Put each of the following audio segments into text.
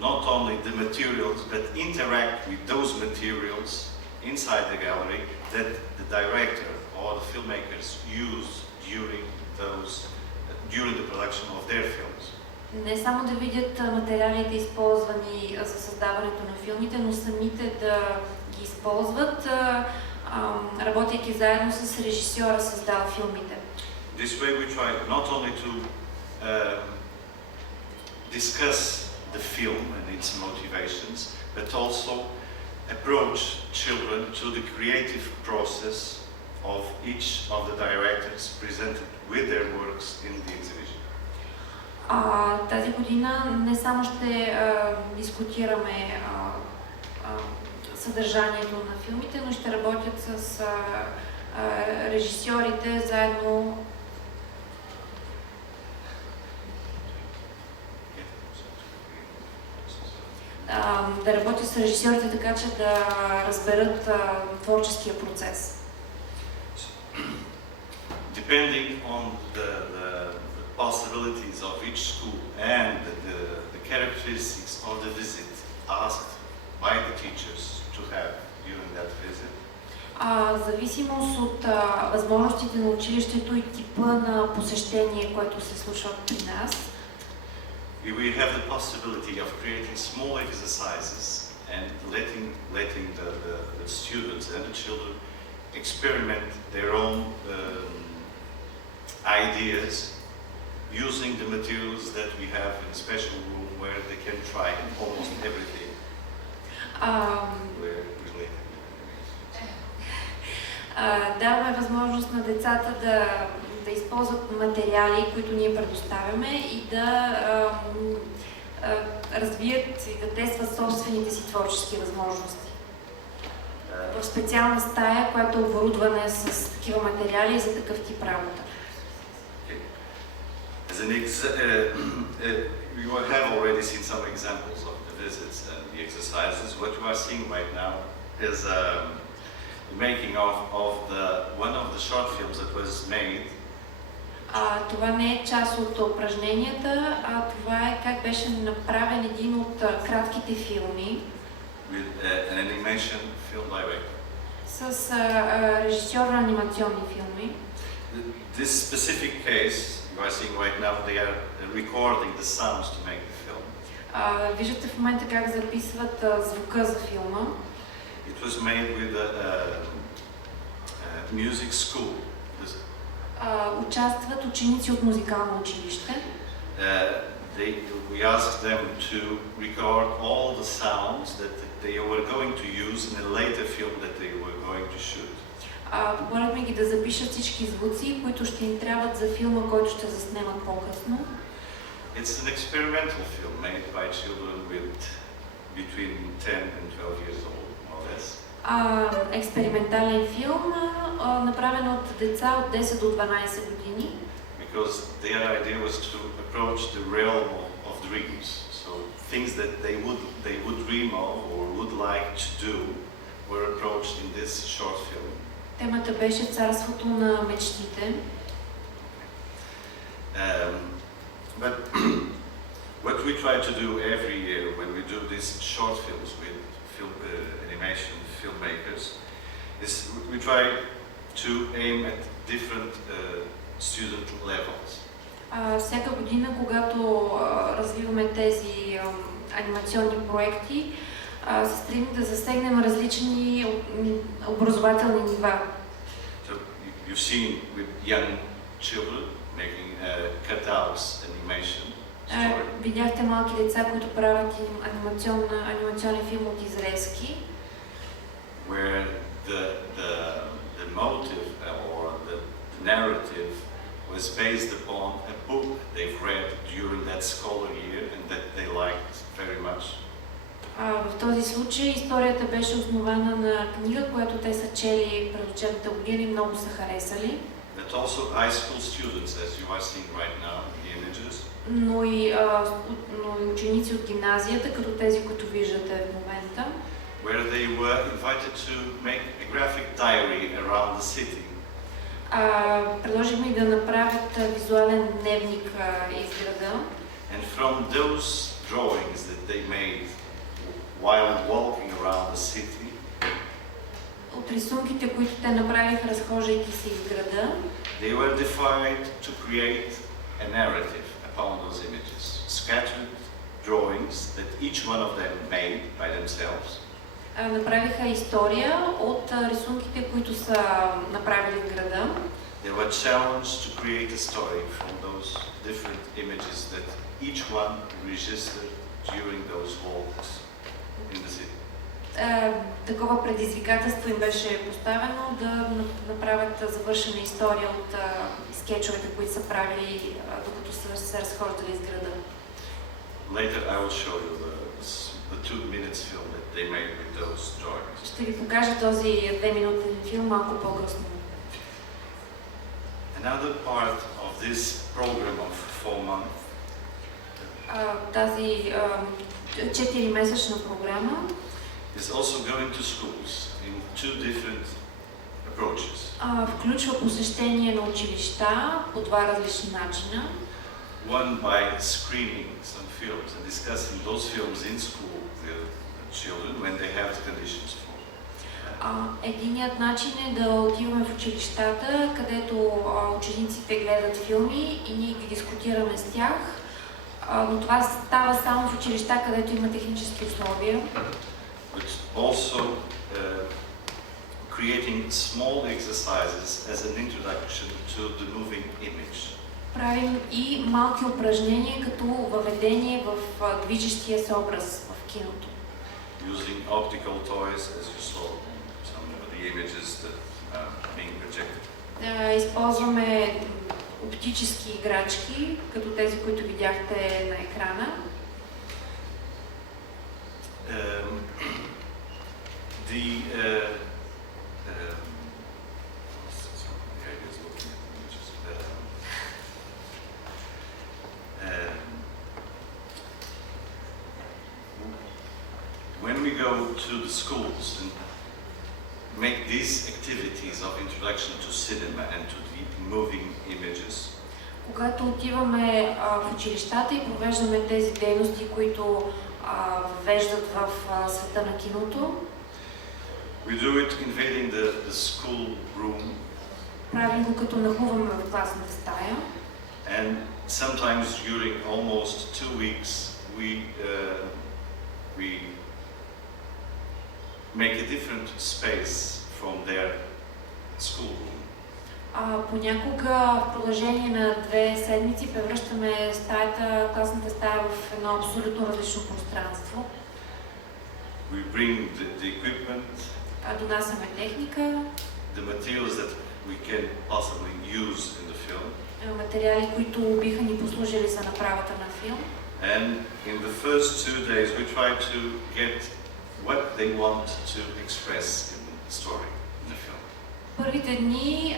not only the materials, but interact with those materials inside the gallery that the director or the filmmakers use during the production of their films. Не само да видят материалите, използвани за създаването на филмите, но самите да ги използват, работейки заедно с режисьора, създал филмите. This way we try not only to discuss the film and its motivations, but also approach children to the creative process of each of the directors presented with their works in the exhibition. Тази година не само ще дискутираме съдържанието на филмите, но ще работят с режисьорите заедно. Да работят с режисьорите така, че да разберат творческия процес. Depending on the possibilities of each school and the characteristics of the visit asked by the teachers to have during that visit. Зависимост от възможностите на училището и типа на посещение, което се случва при нас. We have the possibility of creating small exercises and letting the students and the children experiment their own ideas using the materials that we have in a special room where they can try almost everything. Даваме възможност на децата да използват материали, които ние предоставяме и да развият и да тестват собствените си творчески възможности. В специална стая, която е оборудвана с такива материали за такъв тип работа. You have already seen some examples of the visits and the exercises. What you are seeing right now is the making of one of the short films that was made. Това не е част от упражненията, това е как беше направен един от кратките филми. With an animation film director. С режисьор на анимационни филми. This specific case you are seeing right now, they are recording the sounds to make the film. Виждате в момента как записват звука за филма. It was made with a music school. Участват ученици от музикално училище. We asked them to record all the sounds that they were going to use in a later film that they were going to shoot. Помолихме ги да запишат всички звуци, които ще им трябват за филма, който ще заснемат по-късно. It's an experimental film made by children with between 10 and 12 years old, more or less. Експериментален филм, направен от деца от 10 до 12 години. Because their idea was to approach the realm of dreams. So things that they would dream of or would like to do were approached in this short film. Темата беше царството на мечтите. But what we try to do every year when we do these short films with animation filmmakers is we try to aim at different student levels. Всяка година, когато развиваме тези анимационни проекти, се стремим да засегнем различни образователни нива. So you've seen with young children making cutouts animation. Видяхте малки деца, които правят анимационен филм от изрезки. Where the motive or the narrative was based upon a book they've read during that scholar year and that they liked very much. В този случай историята беше основана на книга, която те са чели през учебната година и много са харесали. But also high school students, as you are seeing right now, the images. Но и ученици от гимназията, като тези, които виждате в момента. Where they were invited to make a graphic diary around the city. Предложихме да направят визуален дневник из града. And from those drawings that they made while walking around the city. От рисунките, които те направиха, разхождайки се из града, they were defined to create a narrative upon those images. Scattered drawings that each one of them made by themselves. Направиха история от рисунките, които са направили в града. They were challenged to create a story from those different images that each one registered during those walks in the city. Такова предизвикателство им беше поставено да направят завършена история от скетчовете, които са правили, докато са се разхождали из града. Later I will show you the 2-minute film that they made with those drawings. Ще ви покажа този 2-минутен филм малко по-късно. Another part of this program of 4 months тази 4-месечна програма is also going to schools in 2 different approaches. Включва посещение на училища по 2 различни начина. One by screening some films and discussing those films in school with children when they have the conditions for it. Единият начин е да отиваме в училищата, където учениците гледат филми и ние ги дискутираме с тях, но това става само в училища, където има технически условия. But also creating small exercises as an introduction to the moving image. Правим и малки упражнения като въведение в движещия се образ в киното. Using optical toys, as you saw in some of the images that are being projected. Използваме оптически играчки, като тези, които видяхте на екрана. When we go to the schools and make these activities of introduction to cinema and to the moving images, когато отиваме в училищата и провеждаме тези дейности, които ввеждат в света на киното, we do it invading the school room. Правим го като нахуваме в класната стая. And sometimes during almost 2 weeks we make a different space from their school room. Понякога в продължение на 2 седмици превръщаме класната стая в едно абсолютно различно пространство. We bring the equipment, донасяме техника, the materials that we can possibly use in the film, материали, които биха ни послужили за направата на филм. and in the first 2 days we try to get what they want to express in the story, in the film. Първите дни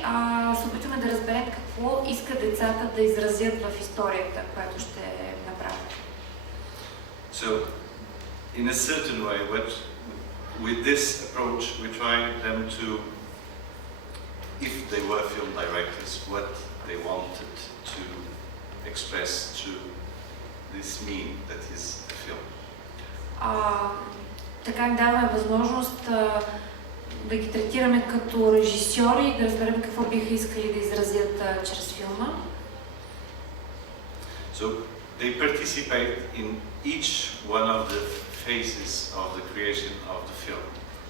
се опитваме да разберем какво искат децата да изразят в историята, която ще направят. So, in a certain way, with this approach, we try them to, if they were film directors, what they wanted to express through this meme that is the film. Така им даваме възможност да ги третираме като режисьори и да разберем какво биха искали да изразят чрез филма. So they participate in each one of the phases of the creation of the film.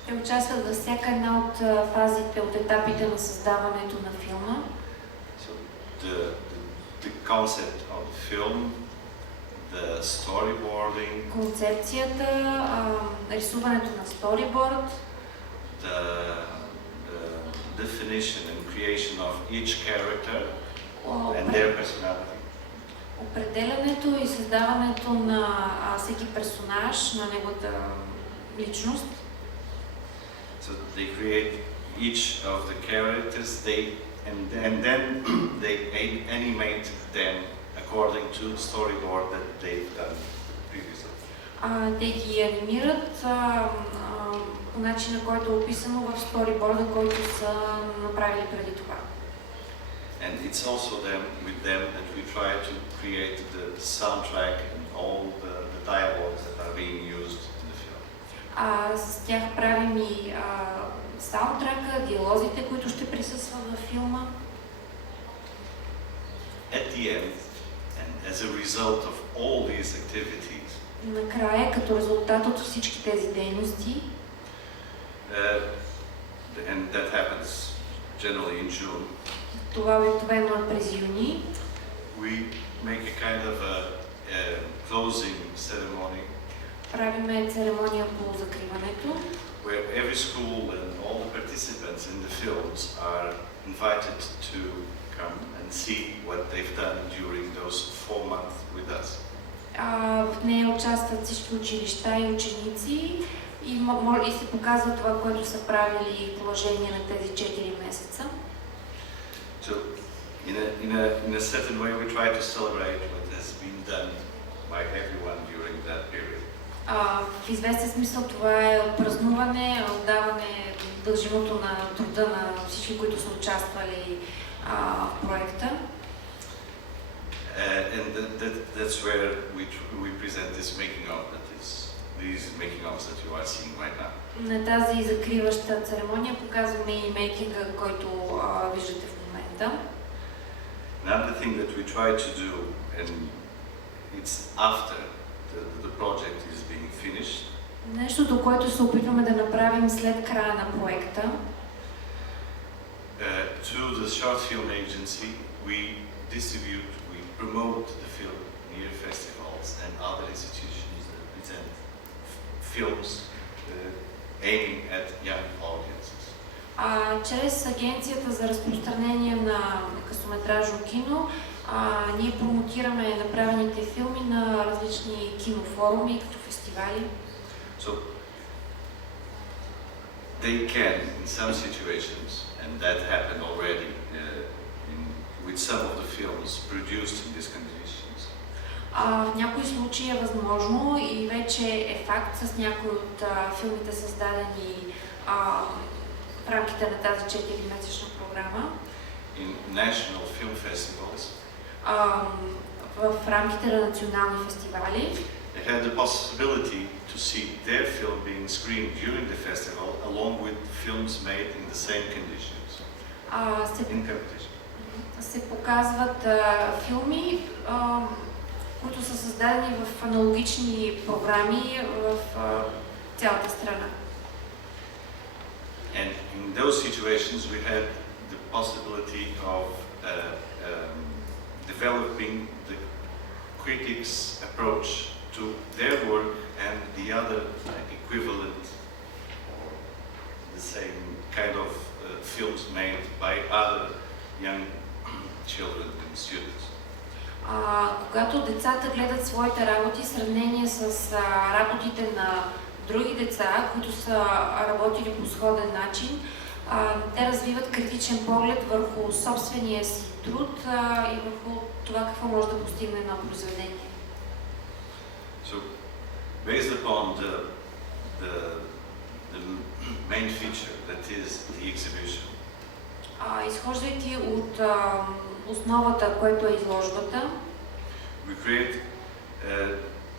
Те участват във всяка една от фазите, от етапите на създаването на филма. So the concept of the film, the storyboarding, концепцията, рисуването на сториборд, the definition and creation of each character and their personality. Определянето и създаването на всеки персонаж, на неговата личност. So they create each of the characters, and then they animate them according to the storyboard that they've done previously. Те ги анимират по начина, който е описано в сториборда, който са направили преди това. And it's also with them that we try to create the soundtrack and all the dialogues that are being used in the film. С тях правим и саундтрака, диалозите, които ще присъстват във филма. At the end, and as a result of all these activities, накрая, като резултат от всички тези дейности, and that happens generally in June, това обикновено е през юни, we make a kind of a closing ceremony, правиме церемония по закриването, where every school and all the participants in the films are invited to come and see what they've done during those 4 months with us. В нея участват всички училища и ученици и се показва това, което са правили в продължение на тези 4 месеца. So, in a certain way, we try to celebrate what has been done by everyone during that period. В известен смисъл това е празнуване, отдаване дължимото на труда на всички, които са участвали в проекта. And that's where we present this making of, these making ofs that you are seeing right now. На тази закриваща церемония показваме и мейкинга, който виждате в момента. Another thing that we try to do, and it's after the project is being finished. Нещото, което се опитваме да направим след края на проекта. Through the short film agency, we distribute, we promote the film near festivals and other institutions that present films aiming at young audiences. Чрез Агенцията за разпространение на късометражно кино, ние промотираме направените филми на различни кинофоруми, като фестивали. So they can, in some situations, and that happened already with some of the films produced in these conditions. В някои случаи е възможно и вече е факт с някои от филмите, създадени в рамките на тази 4-месечна програма. In national film festivals, в рамките на национални фестивали, they had the possibility to see their film being screened during the festival along with films made in the same conditions in competition. Се показват филми, които са създадени в аналогични програми в цялата страна. And in those situations we had the possibility of developing the critics' approach to their work and the other equivalent or the same kind of films made by other young children and students. Когато децата гледат своите работи в сравнение с работите на други деца, които са работили по сходен начин, те развиват критичен поглед върху собствения си труд и върху това какво може да постигне едно произведение. So, based upon the main feature that is the exhibition, изхождайки от основата, което е изложбата, we create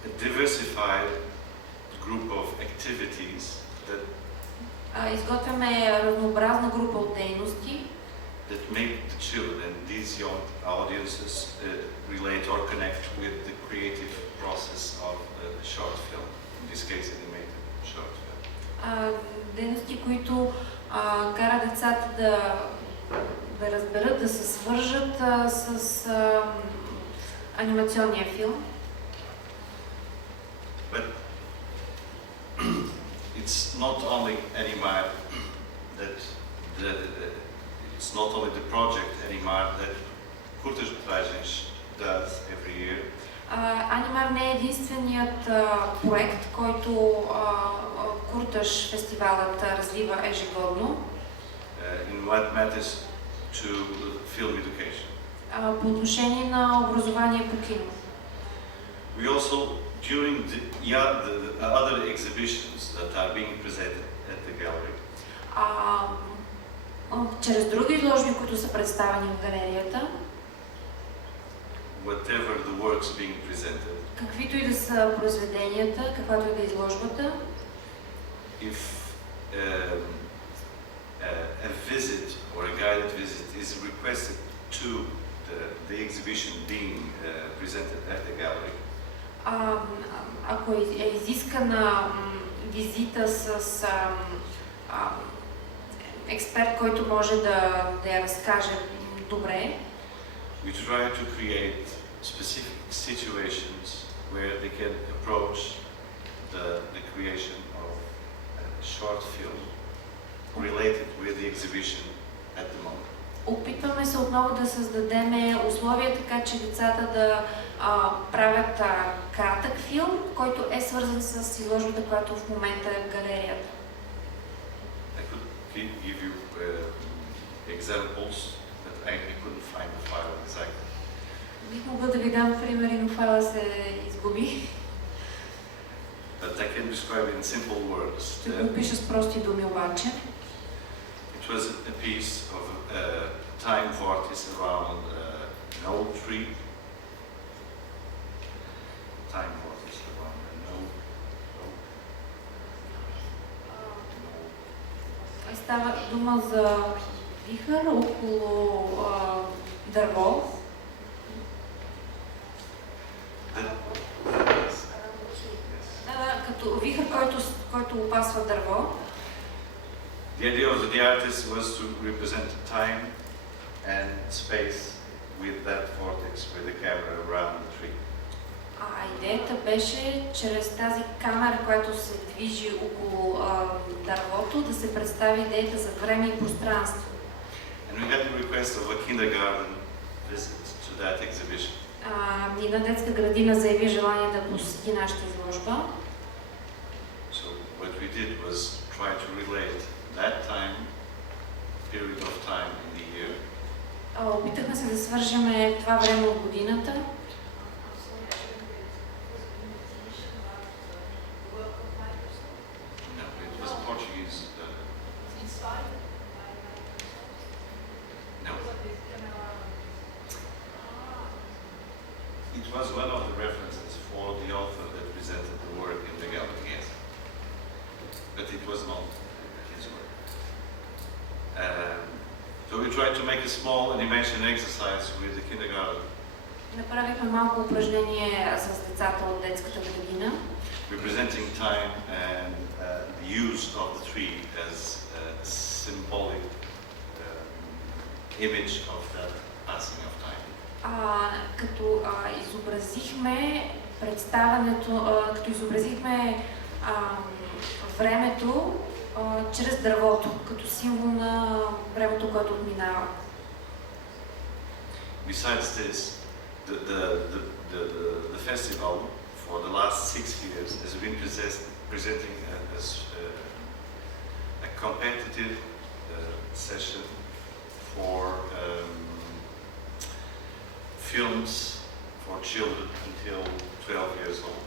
a diversified group of activities that изготвяме разнообразна група от дейности, that make the children, these young audiences, relate or connect with the creative process of a short film, in this case animated short film. Дейности, които карат децата да разберат, да се свържат с анимационния филм. But it's not only Animar that it's not only the project Animar that curtas-metragens does every year. Анимар не е единственият проект, който Курташ фестивалът развива ежегодно. In what matters to film education. По отношение на образование по кино. We also, during the other exhibitions that are being presented at the gallery, чрез други изложби, които са представени в галерията, whatever the works being presented, каквито и да са произведенията, каквато и да е изложбата, if a visit or a guided visit is requested to the exhibition being presented at the gallery, ако е изискана визита с експерт, който може да я разкаже добре, we try to create specific situations where they can approach the creation of a short film related with the exhibition at the moment. Опитваме се отново да създадем условия, така че децата да правят кратък филм, който е свързан с изложбата, която в момента е в галерията. I could give you examples, but I couldn't find the file exactly. Бих могла да ви дам примери, но файла се изгуби. But I can describe in simple words. Ще го опиша с прости думи обаче. It was a piece of time vortice around an old tree. Time vortice around an old. Става дума за вихър около дърво. Като вихър, който опасва дърво. The idea of the artist was to represent time and space with that vortex, with the camera around the tree. Идеята беше чрез тази камера, която се движи около дървото, да се представи идеята за време и пространство. And we got the request of a kindergarten visit to that exhibition. Една детска градина заяви желание да посети нашата изложба. So what we did was try to relate that time, period of time in the year. Опитахме се да свържем това време от годината. No, it was Portuguese. No. It was one of the references for the author that presented the work in the gallery, yes. But it was not his work. So we tried to make a small animation exercise with the kindergarten. Направихме малко упражнение с децата от детската градина. Representing time and the use of the tree as a symbolic image of that passing of time. Като изобразихме представянето, като изобразихме времето чрез дървото, като символ на времето, което отминава. Besides this, the festival for the last 6 years has been presenting a competitive session for films for children until 12 years old.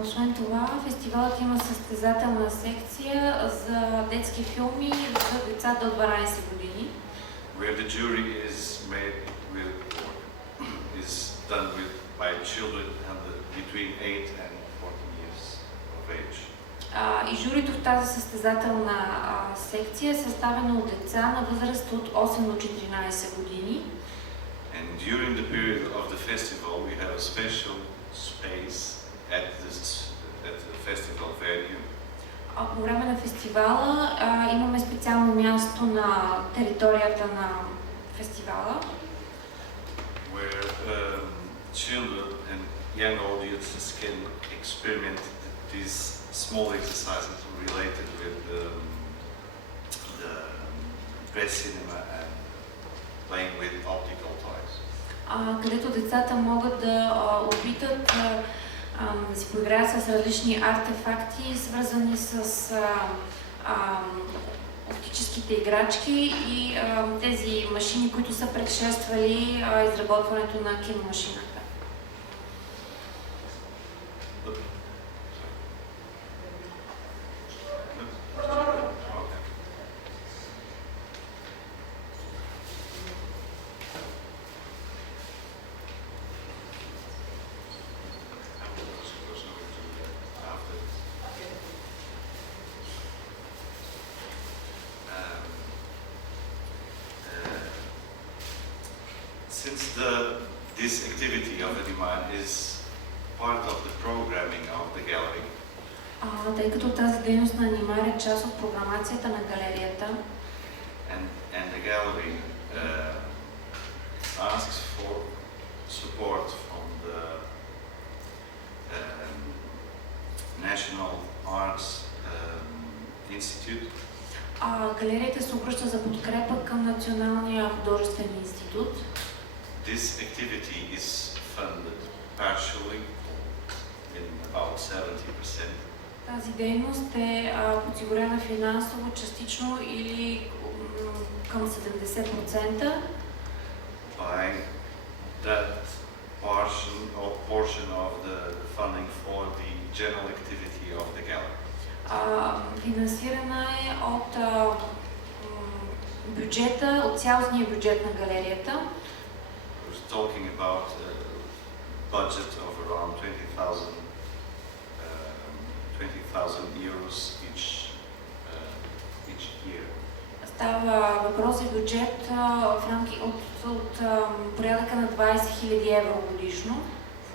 Освен това, фестивалът има състезателна секция за детски филми за деца до 12 години. Where the jury is done by children between 8 and 14 years of age. И журито в тази състезателна секция е съставено от деца на възраст от 8 до 14 години. And during the period of the festival, we have a special space at the festival venue. По време на фестивала имаме специално място на територията на фестивала, where children and young audiences can experiment these small exercises related with the press cinema and playing with optical toys. Където децата могат да опитат да си поиграят с различни артефакти, свързани с оптическите играчки и тези машини, които са предшествали изработването на киномашината. this activity of Animar is part of the programming of the gallery. Тъй като тази дейност на Анимар е част от програмацията на галерията, and the gallery asks for support from the National Arts Institute. Галерията се обръща за подкрепа към Националния художествен институт. This activity is funded partially in about 70%. Тази дейност е подсигурена финансово, частично или към 70%. By that portion of the funding for the general activity of the gallery. Финансирана е от бюджета, от цялостния бюджет на галерията. We're talking about a budget of around 20,000 euros each year. Става въпрос за бюджет в рамки от порядъка на 20,000 евро годишно.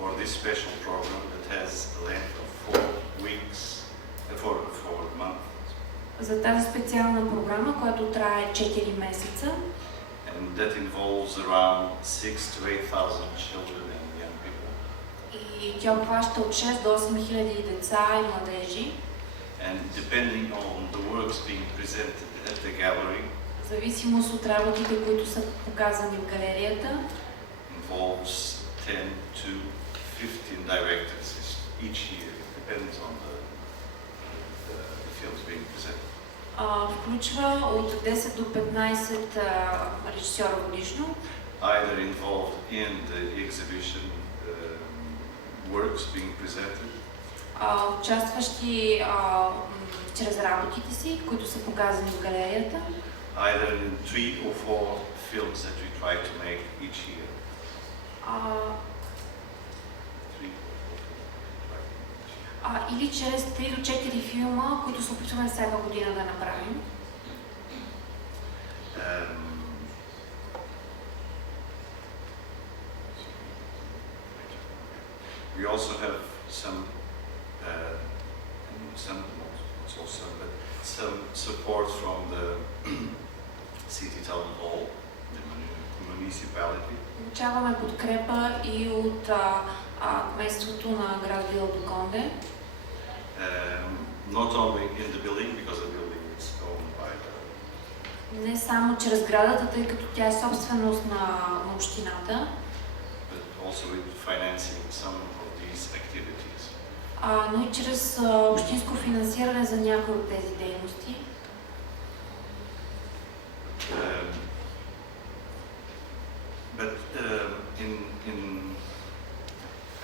For this special program that has a length of 4 weeks, for a month. За тази специална програма, която трае 4 месеца. And that involves around 6,000 to 8,000 children and young people. И тя обхваща от 6 до 8 хиляди деца и младежи. And depending on the works being presented at the gallery, в зависимост от работите, които са показани в галерията, involves 10 to 15 directors each year. It depends on the films being presented. Включва от 10 до 15 режисьора годишно. Either involved in the exhibition works being presented. Участващи чрез работите си, които са показани в галерията. Either in 3 or 4 films that we try to make each year. Или чрез 3 до 4 филма, които се опитваме всяка година да направим. We also have some support from the city town hall, the municipality. Получаваме подкрепа и от кметството на град Вила до Конде. Not only in the building, because the building is owned by the... Не само чрез сградата, тъй като тя е собственост на общината. But also with financing some of these activities. Но и чрез общинско финансиране за някои от тези дейности.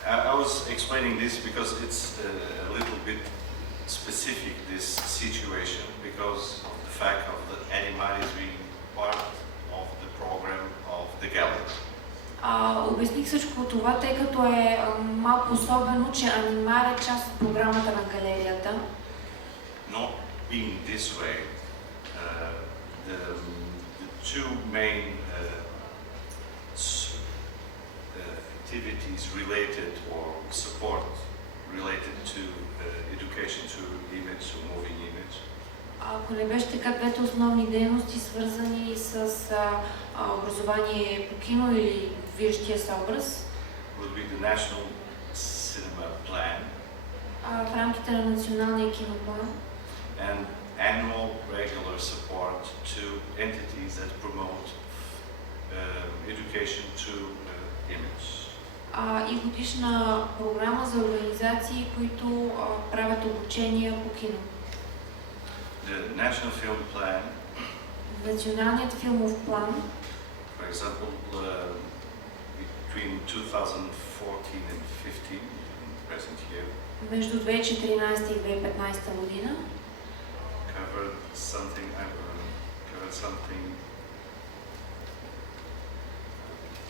I was explaining this because it's a little bit specific, this situation, because of the fact of the Animar is being part of the program of the gallery. Обясних всичко това, тъй като е малко особено, че Анимар е част от програмата на галерията. Not being this way, the two main activities related or support related to education to image, to moving image. Ако не беше така, двете основни дейности, свързани с образование по кино или движещия се образ, would be the national cinema plan, в рамките на националния киноплан, and annual regular support to entities that promote education to image. И годишна програма за организации, които правят обучения по кино. The national film plan, националният филмов план, for example, between 2014 and 15, in the present year, между 2014 и 2015 година, covered something.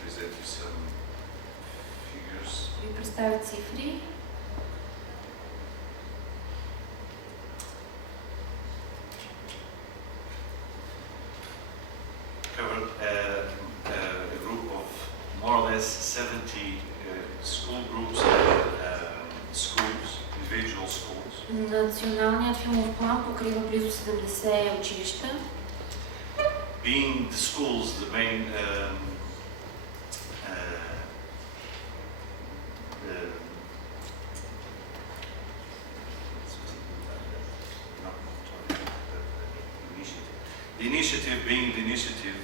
Present you some figures. Ви представя цифри. Covered a group of more or schools. Националният филмов план покрива близо 70 училища. Being the schools, the main the initiative being the initiative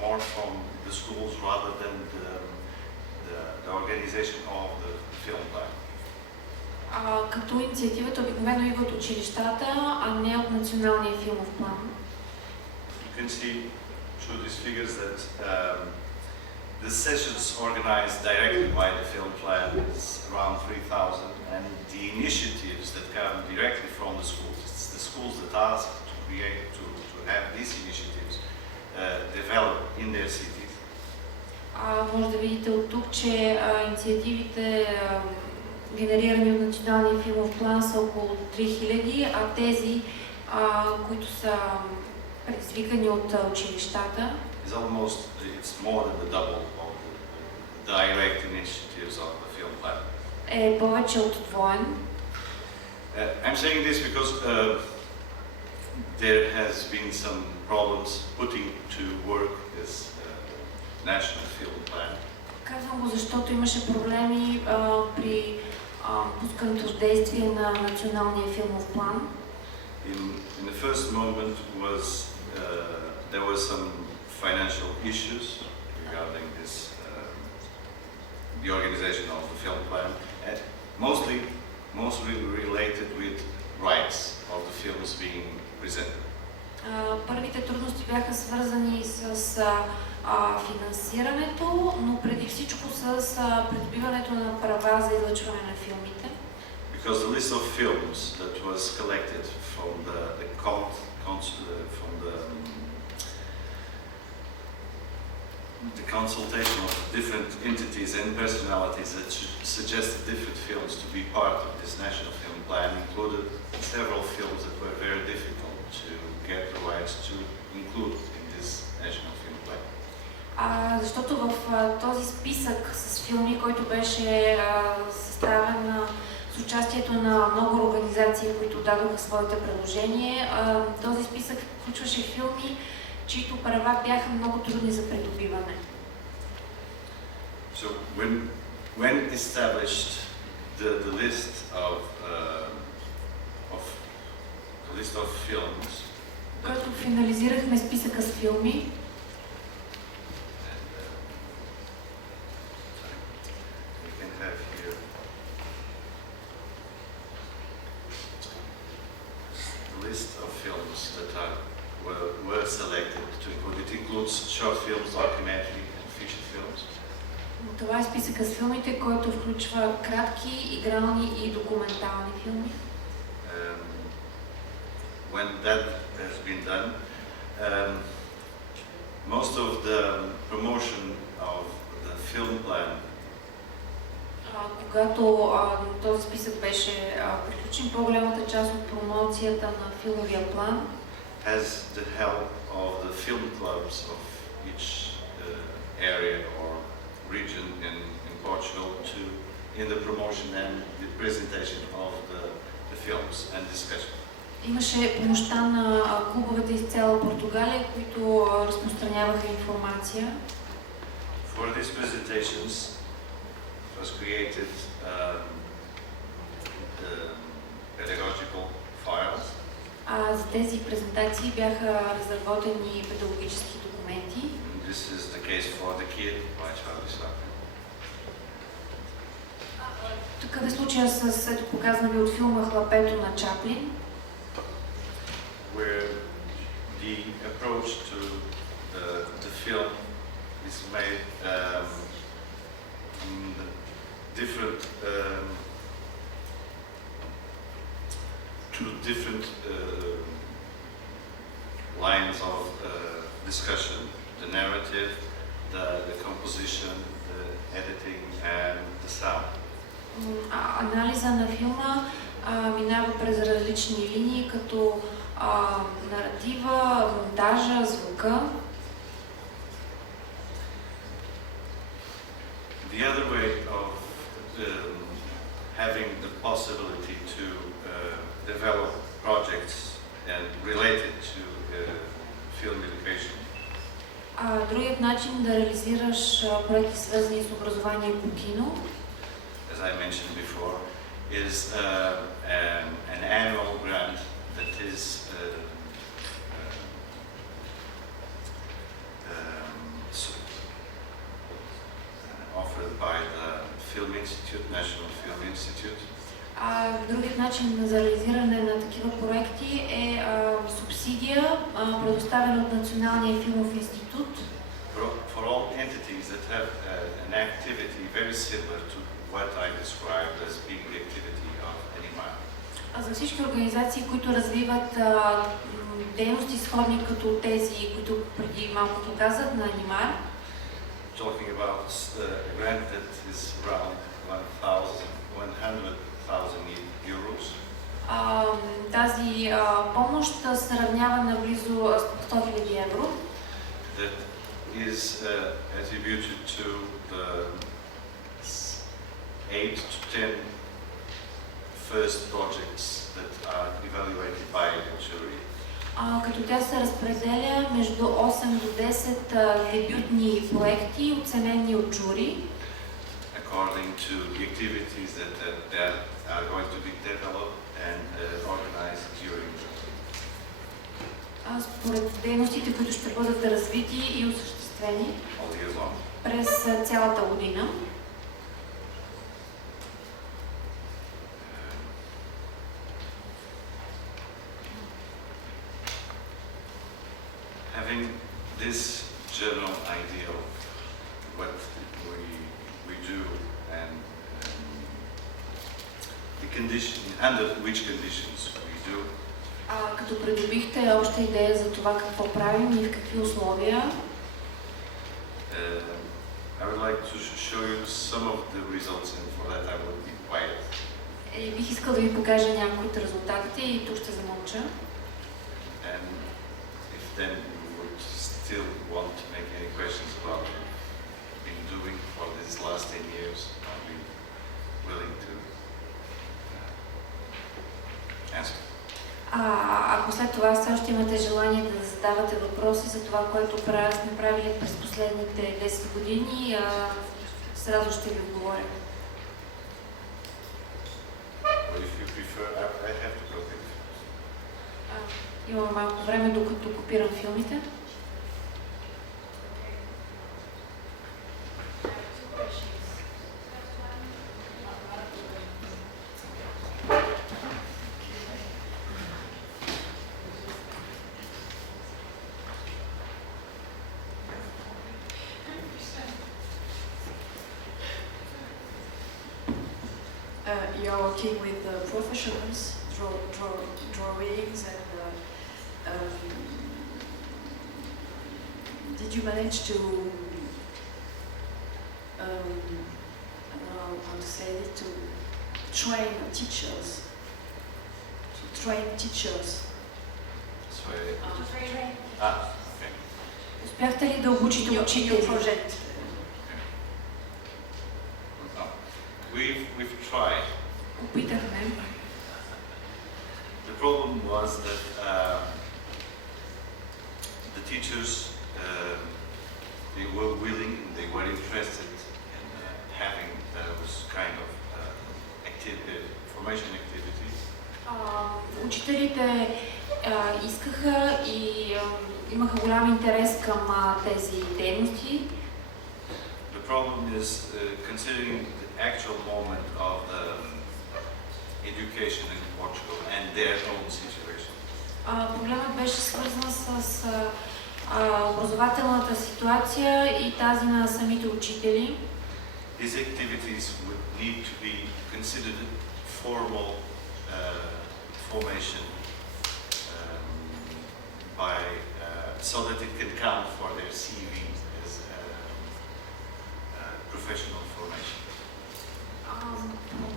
more from the schools rather than the organization of the film plan. Като инициативата обикновено идва от училищата, а не от националния филмов план. You can see through these figures that the sessions organized directly by the film plan is around 3,000, and the initiatives that come directly from the schools, it's the schools that ask to create, to have these initiatives developed in their cities. Може да видите от тук, че инициативите, генерирани от националния филмов план, са около 3000, а тези, които са предизвикани от училищата, It's more than the double of the direct initiatives of the film plan. Е повече от двоен. I'm saying this because there has been some problems putting to work this national film plan. Казвам го, защото имаше проблеми при пускането в действие на националния филмов план. In the first moment there were some financial issues regarding this the organization of the film plan, and mostly related with rights of the films being presented. Първите трудности бяха свързани с финансирането, но преди всичко с придобиването на права за излъчване на филмите. Because the list of films that was collected from the consultation of different entities and personalities that suggested different films to be part of this national film plan included several films that were very difficult to get the rights to include in this national film plan. Защото в този списък с филми, който беше съставен с участието на много организации, които дадоха своите предложения, този списък включваше филми, чието права бяха много трудни за придобиване. So when established the list of films, когато финализирахме списъка с филми, we can have here the list of films that were selected to include. It includes short films, documentary and feature films. Това е списъка с филмите, който включва кратки, игрални и документални филми. When that has been done, most of the promotion of the film plan когато този списък беше приключен, по-голямата част от промоцията на филмовия план has the help of the film clubs of each area or region in Portugal in the promotion and the presentation of the films and discussion. Имаше помощта на клубовете из цяла Португалия, които разпространяваха информация. For these presentations was created pedagogical files. За тези презентации бяха разработени педагогически документи. This is the case for the kid by Charlie Chaplin. Такъв е случая с, ето показано ви от филма Хлапето на Чаплин, where the approach to the film is made different through different lines of discussion: the narrative, the composition, the editing, and the sound. Анализа на филма минава през различни линии, като наратива, монтажа, звука. The other way of having the possibility to начин да реализираш проекти, свързани с образование по кино, as I mentioned before, is an annual grant that is offered by the Film Institute, National Film Institute. Другият начин за реализиране на такива проекти е субсидия, предоставена от Националния филмов институт. For all entities that have an activity very similar to what I described as being the activity of Séminaire. За всички организации, които развиват дейности сходни като тези, които преди малко показах на Séminaire. Talking about a grant that is around 100,000 euros. Тази помощ се равнява на близо 100 000 евро. That is attributed to the 8 to 10 first projects that are evaluated by the jury. Като тя се разпределя между 8 до 10 дебютни проекти, оценени от жури. According to the activities that are going to be developed and organized during според дейностите, които ще бъдат развити и осъществени през цялата година. Having this general idea of what we do and the condition, under which conditions we do. Като придобихте обща идея за това какво правим и в какви условия, I would like to show you some of the results, and for that I will be quiet. Бих искал да ви покажа някои от резултатите и тук ще замълча. And if then you would still want to make any questions about what we've been doing for these last 10 years, I'll be willing to answer. Ако след това все още имате желание да задавате въпроси за това, което сме правили през последните 10 години, с радост ще ви отговоря. Имаме малко време, докато копирам филмите. You're working with professionals, drawings, and did you manage to, I don't know how to say it, to train teachers? Okay. Успяхте ли да обучите учители? Project. We've tried. Опитахме. The problem was that the teachers they were willing, they were interested in having those kind of formation activities. Учителите искаха и имаха голям интерес към тези дейности. The problem is considering the actual moment of the education in Portugal and their own situation. Проблемът беше свързан с образователната ситуация и тази на самите учители. These activities would need to be considered formal formation so that it can count for their CVs as professional formation.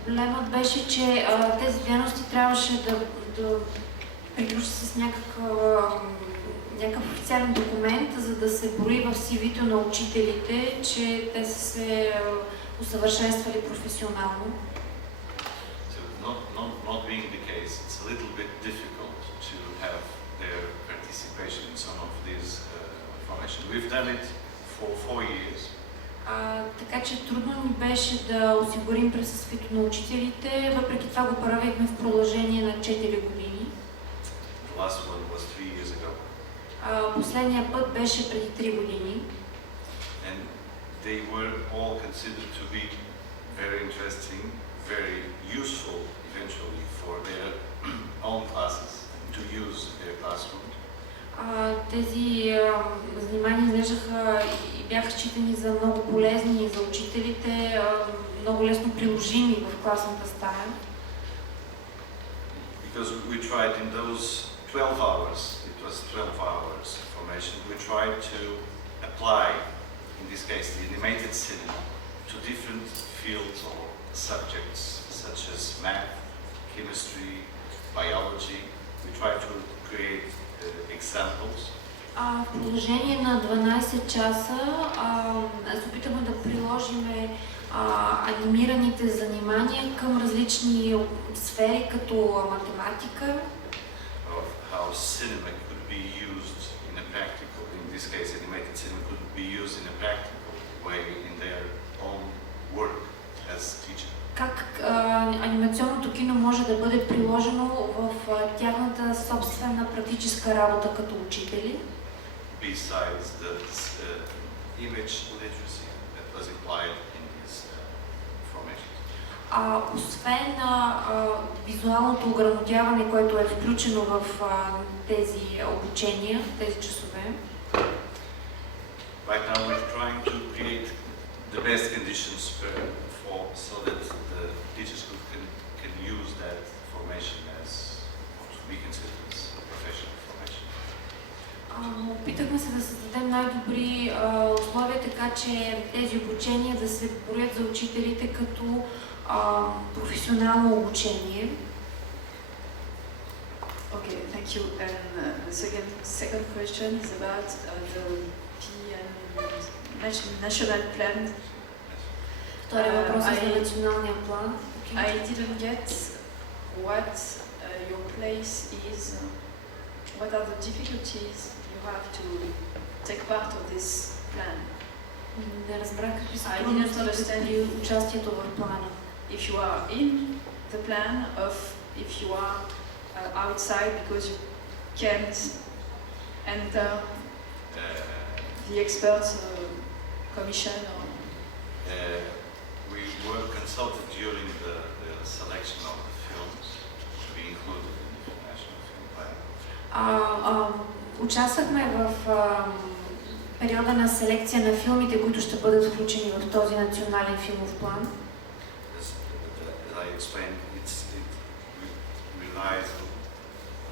Проблемът беше, че тези дейности трябваше да приключат с някакъв официален документ, за да се брои в CV-то на учителите, че те са се усъвършенствали професионално. Not being the case, it's a little bit difficult to have their participation in some of these information. We've done it for така че трудно ни беше да осигурим присъствието на учителите, въпреки това го правихме в продължение на 4 години. The last one was 3 years ago. Последния път беше преди 3 години. And they were all considered to be very interesting, very useful eventually for their own classes, to use their classroom. Тези занимания изглеждаха и бяха считани за много полезни за учителите, много лесно приложими в класната стая. Because we tried in those 12 hours, it was 12 hours formation, we tried to apply, in this case, the animated cinema to different fields or subjects such as math, chemistry, biology. We tried to create examples. В продължение на 12 часа се опитахме да приложим анимираните занимания към различни сфери, като математика. Of how cinema could be used in a practical, in this case animated cinema could be used in a practical way in their own work as teacher. Как анимационното кино може да бъде приложено в тяхната собствена практическа работа като учители. Besides the image literacy that was applied in this formation. Освен визуалното ограмотяване, което е включено в тези обучения, тези часове. Right now we're trying to create the best conditions so that the teachers can use that formation as what we consider as professional formation. Опитахме се да създадем най-добри условия, така че тези обучения да се броят за учителите като професионално обучение. Okay, thank you. And the second question is about the national plan. Втория въпрос е за националния план. I didn't get what your place is. What are the difficulties you have to take part of this plan? Не разбрах какви са трудностите при участието в плана. If you are in the plan, if you are outside because you can't enter the experts commission or we were consulted during the selection of the films to be included in the national film plan. Участвахме в периода на селекция на филмите, които ще бъдат включени в този национален филмов план. As I explained, it relies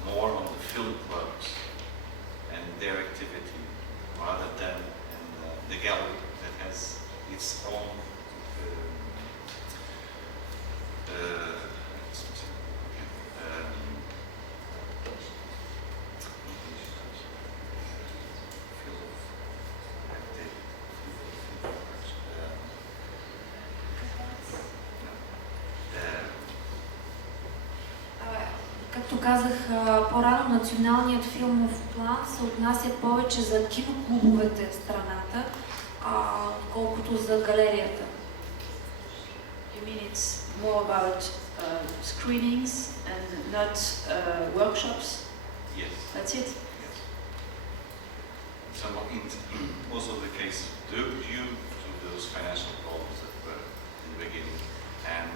more on the film clubs and their activity rather than the gallery that has its own Както казах по-рано, националният филмов план се отнася повече за киноклубовете в страната, колкото за галерията. You mean it's more about screenings and not workshops? Yes. That's it? Yes. Some in most of the cases due to those financial problems that were in the beginning, and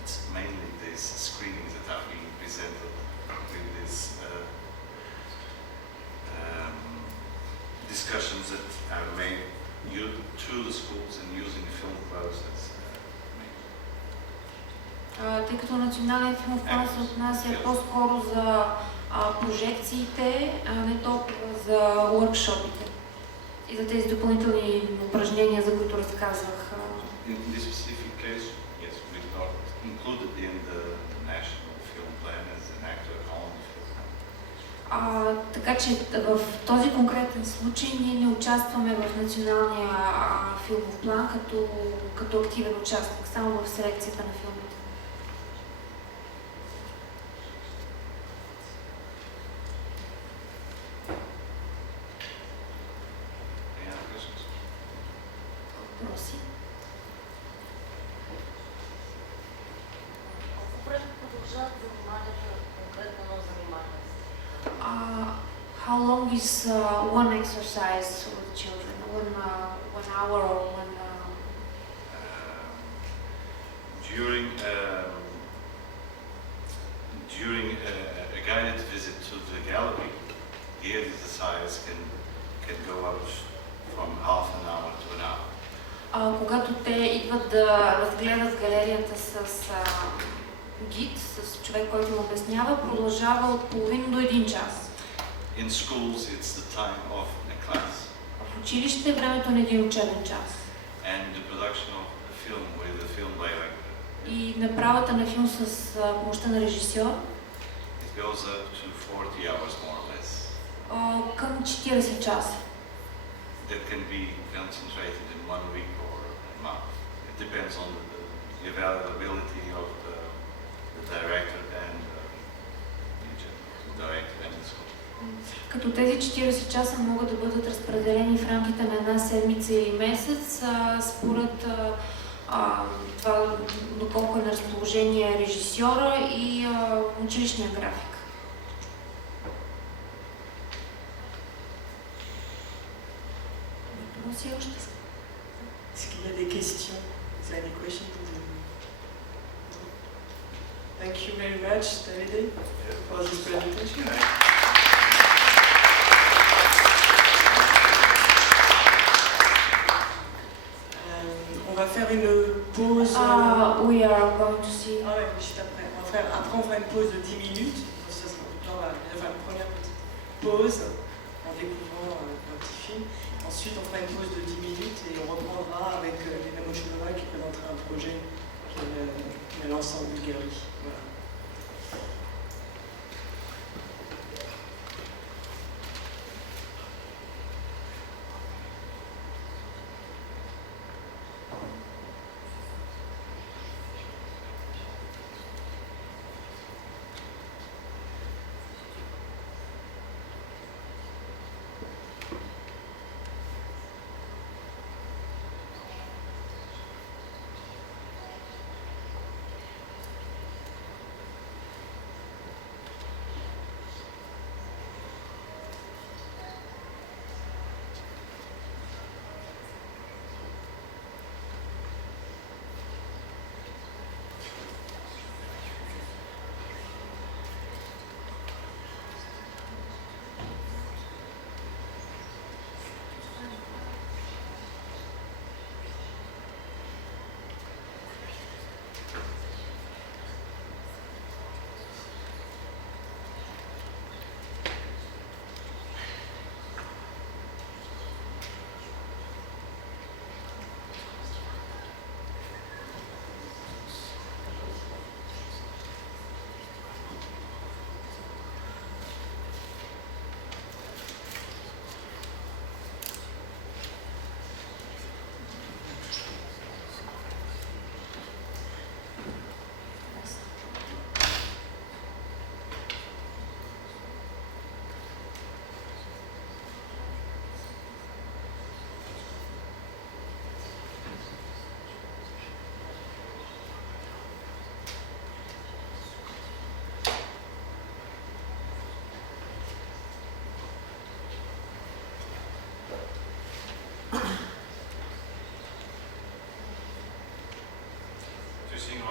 it's mainly these screenings that are being presented with these discussions that are made through the schools and using the film clubs. Тъй като национален филмов план се отнася по-скоро за прожекциите, а не толкова за workshopите и за тези допълнителни упражнения, за които разказвах. In this specific case, yes, we're not included in the national film plan as an actor on the film. Така че в този конкретен случай ние не участваме в националния филмов план като активен участник, само в селекцията на филмите. Any other questions? is one exercise with children, 1 hour or one? During a guided visit to the gallery, the exercise can go out from half an hour to an hour. Когато те идват да разгледат галерията с гид, с човек, който му обяснява, продължава от половин до 1 час. In schools, it's the time of a class. В училище времето на един учебен час. And the production of a film with a film director. И направата на филм с помощта на режисьор. It goes up to 40 hours more or less. Към 40 часа. That can be concentrated in 1 week or a month. It depends on the availability of the director and the director and the school. Като тези 40 часа могат да бъдат разпределени в рамките на 1 седмица или месец, според това доколко е на разположение режисьора и училищния график. Est-ce qu'il y a des questions? Is there any questions? Thank you very much, Davide, for this presentation. On va faire une pause. We are going to see. Ah ouais, juste après. Après, on fera une pause de 10 minutes. Ça sera, là, on va faire une première petite pause en découvrant un petit film. Ensuite, on fera une pause de 10 minutes et on reprendra avec Lena Mochinova qui présentera un projet qu'elle lance en Bulgarie. Voilà.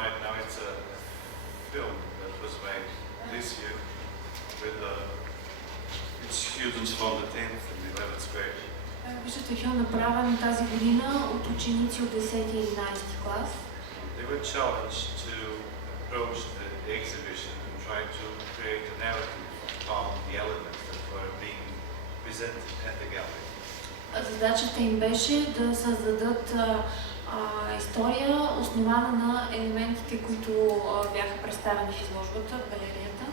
Right now it's a film that was made this year with students from the 10th and 11th grade. Виждате филм направен тази година от ученици от 10 и 11 клас. They were challenged to approach the exhibition and try to create a narrative on the elements that were being presented at the gallery. Задачата им беше да създадат история, основана на елементите, които бяха представени в изложбата, в галерията.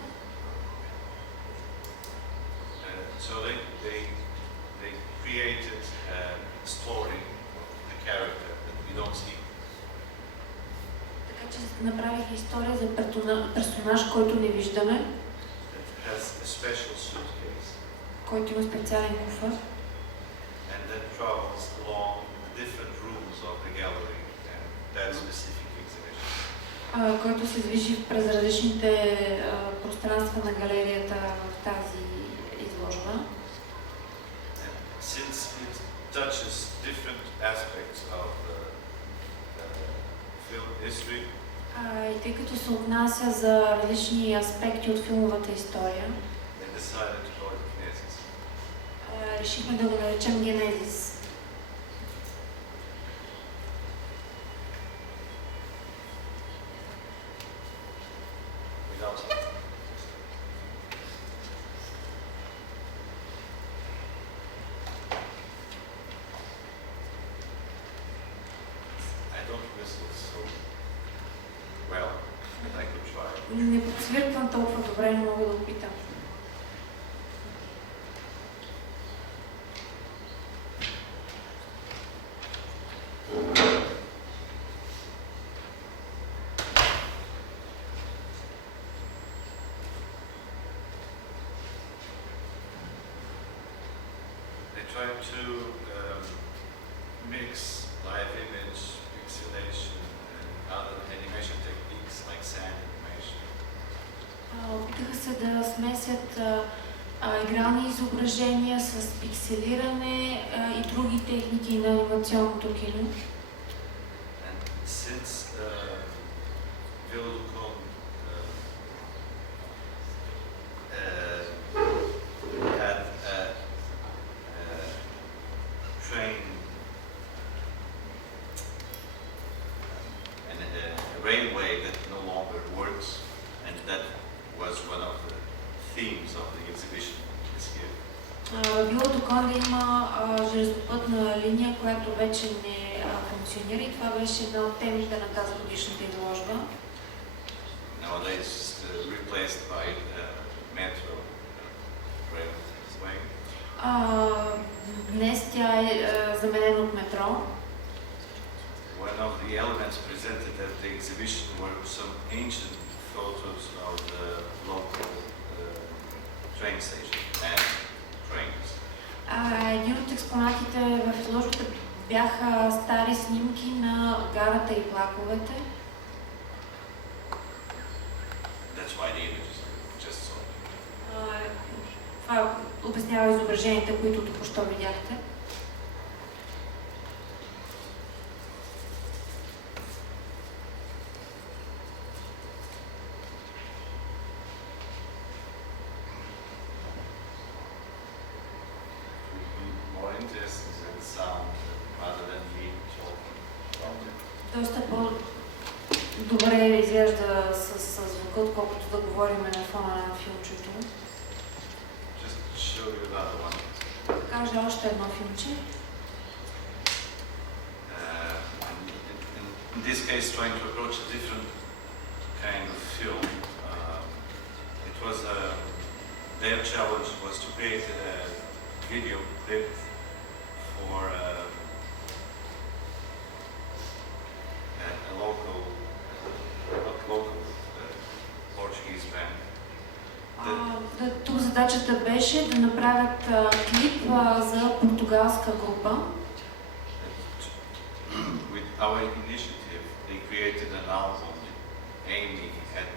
So they created a story of the character that we don't see. Така че направиха история за персонаж, който не виждаме. That has a special suitcase. Който има специален куфър. And that travels along different rooms of the gallery and that specific exhibition. Който се движи през различните пространства на галерията в тази изложба. since it touches different aspects of film history, И тъй като се отнася за различни аспекти от филмовата история, they decided to call it Genesis. решихме да го наречем Генезис. Without I don't whistle so well, but I could try. Не подсвирквам толкова добре, но мога да опитам. They try to mix live image, pixelation, and other animation techniques like sand animation. Опитаха се да смесят игрални изображения с пикселиране и други техники на анимационното кино. And since Villucon had a train and a railway that no longer works, and that was one of the themes of the exhibition this year. Билото има железопътна линия, която вече не функционира и това беше една от темите на тази годишната изложба. Nowadays replaced by metro railway. Днес тя е заменена от метро. One of the elements presented at the exhibition were some ancient photos of the local train station and trains. Един от експонатите в изложбата бяха стари снимки на гарата и влаковете. That's why the images are just so. Това обяснява изображенията, които току-що видяхте. More interesting than sound rather than me talking about it. Доста по-добре изглежда с звука, отколкото да говорим на фона на филмчето. Just show you another one. Кажа още едно филмче. In this case, trying to approach a different kind of film. It was their challenge was to create a video clip for a local Portuguese band. Тук задачата беше да направят клип за португалска група. With our initiative, they created an album aiming at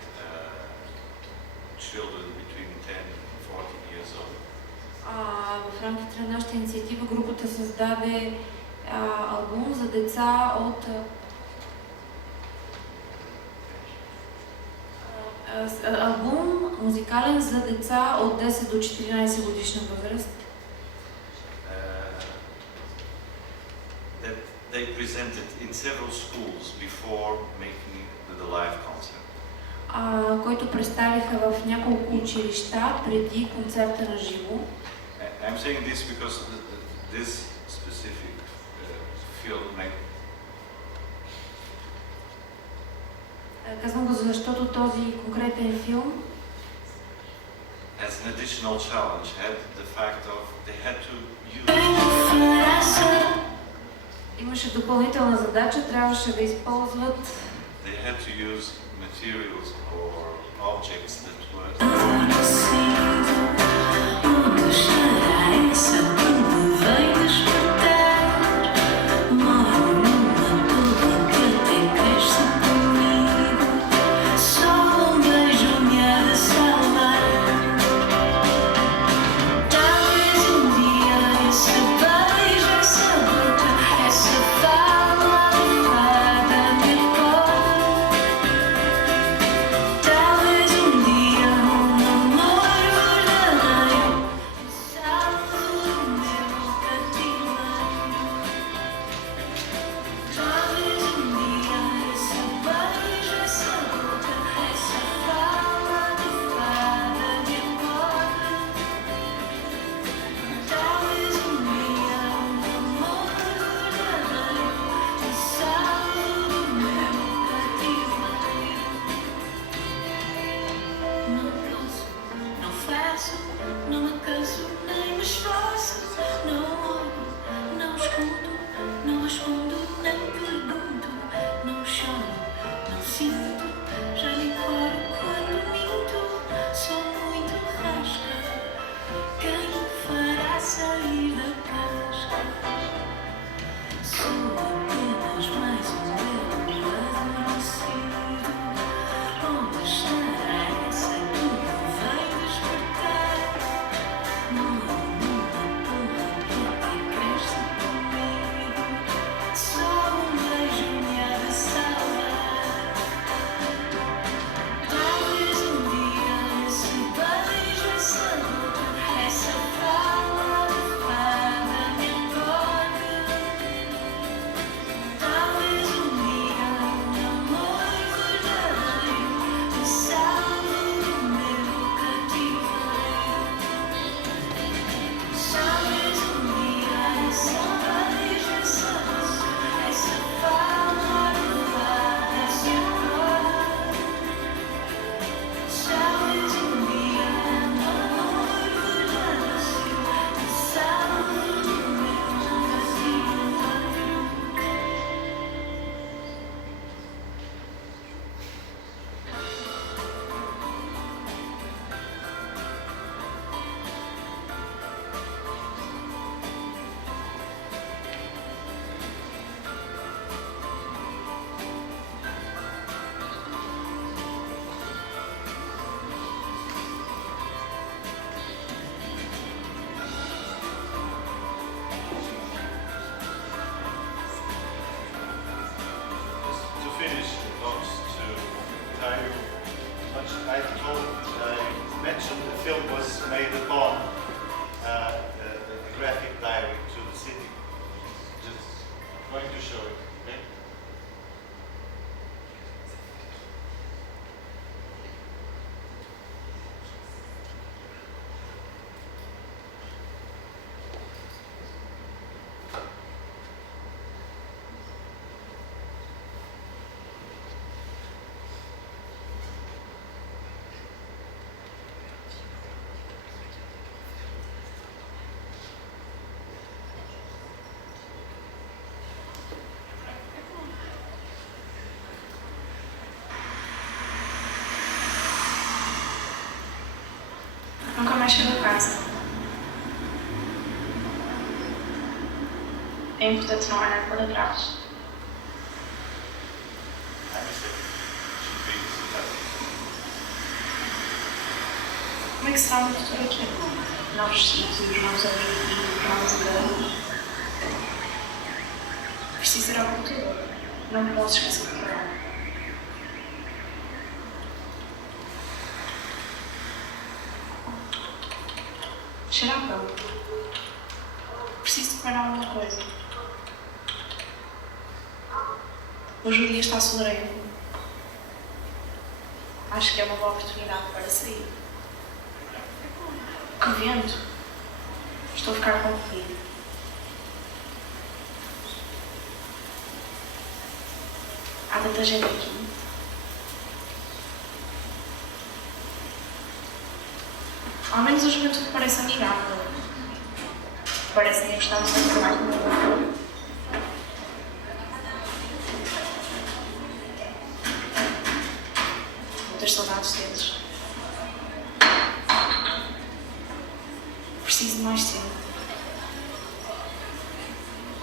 children between 10 and 14 years old. В рамките на нашата инициатива групата създаде албум за деца от албум музикален за деца от 10 до 14 годишна възраст. That they presented in several schools before making the live concert. Който представиха в няколко училища преди концерта на живо. I'm saying this because this specific film Казвам го, защото този конкретен филм as an additional challenge had the fact of they had to use имаше допълнителна задача, трябваше да използват they had to use materials or objects that were Talvez um dia esse Não me canso nem me esforço, não olho, não escuto, não respondo, nem pergunto, não choro, não sinto, já nem coro quando minto, sou muito rasca, quem me fará sair da casca? Sou apenas mais um belo adormecido, onde estará essa que me vem despertar? Moro numa torre que até cresce comigo, só um beijo me há de salvar. Talvez um dia esse beijo, essa boca, essa fala de fada me engole. Talvez um dia um amor verdadeiro me salve do meu cativeiro. Talvez um dia essa beijo, essa boca, essa fala de fada se engole. Talvez um dia um amor verdadeiro me salve do meu cativeiro. To finish the notes to tell you much I mentioned the film was made upon a graphic diary to the city. Just going to show it, okay? Nunca mais chego a casa. É importante não olhar para trás. I miss it. Should be fantastic. Como é que será o meu futuro aqui? Novos sítios, novos objetivos, novas ideias. Preciso ir ao futuro. Não me posso esquecer do trabalho. Cheira a pão. Preciso de comer alguma coisa. Hoje o dia está solarento. Acho que é uma boa oportunidade para sair. Que vento! Estou a ficar com frio. Há tanta gente aqui. Ao menos a juventude parece amigável. Parecem gostar do seu trabalho. Muitas saudades deles. Preciso de mais tempo.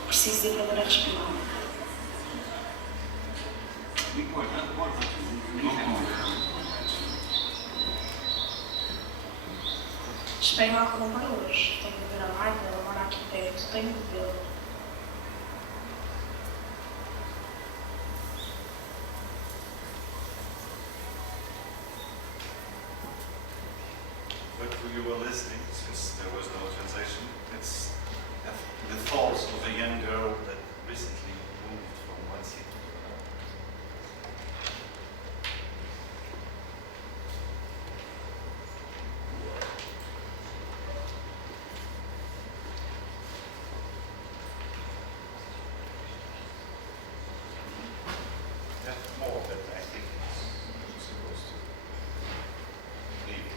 Preciso de aprender a respirar. Espero algo bom para hoje. Tenho que ver a Marta, ela mora aqui perto, tenho que vê-la. But you were listening, since there was no translation, it's the thoughts of a young girl that recently moved from one city to another. More, but I think it's supposed to leave.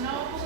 não